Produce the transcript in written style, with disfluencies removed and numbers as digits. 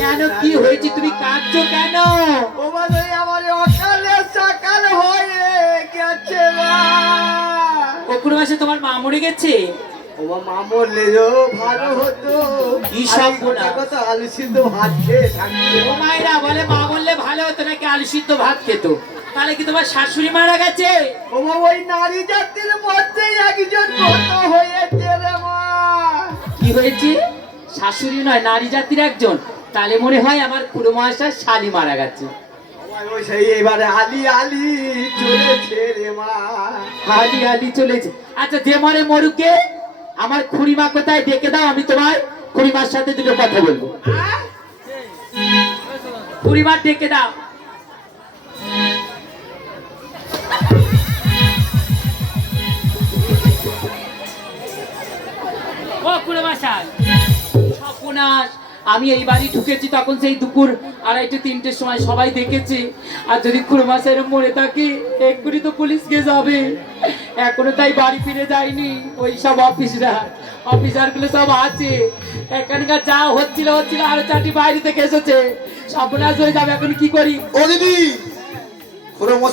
কেন কি হয়েছে, তুমি কাঁদছো কেন? ও মানে আমার অকালে সকাল হয়ে গেছে মা। অকুর মাসে তোমার মা মরে গেছে? ও মা মরলে ভালো হতো। কি সর্বনাশ। কত আলু সিদ্ধ ভাত খেয়ে থাকতো। ও মায়েরা বলে মা বললে ভালো হতো নাকি আলু সিদ্ধ ভাত খেত। তাহলে কি তোমার শাশুড়ি মারা গেছে? ও মা ওই নারী জাতির মধ্যে একজন কত হয়েছে রে মা। কি হয়েছে? শাশুড়ি নয়, নারী জাতির একজন। তাহলে মনে হয় আমার পুরো মহাশয় শালি মারা গেছে। ওই সেই এবারে আলি আলি চলেছে রে মা। হালি হালি চলেছে। আচ্ছা যে মরে মরুকে, আমার খুড়িমা কোথায় ডেকে দাও, আমি তোমার খুড়িমার সাথে দুটো কথা বলবো। খুড়িমার ডেকে দাও। ও খুড়িমাশাই, সর্বনাশ। আমি এই বাড়ি ঢুকেছি তখন সেই দুপুর 2:30-3টের সময়, সবাই দেখেছে। আর যদি খুড়িমাশাই এরকম মরে থাকে এক্ষুনি তো পুলিশ কেস হবে। এখনো তাই বাড়ি ফিরে যায়নি ওই সব অফিসারগুলো সব আছে। এখানকার যা হচ্ছিল আরো 4টি বাইরে থেকে এসেছে। সর্বনাশ হয়ে যাবে, এখন কি করি? ও দিদি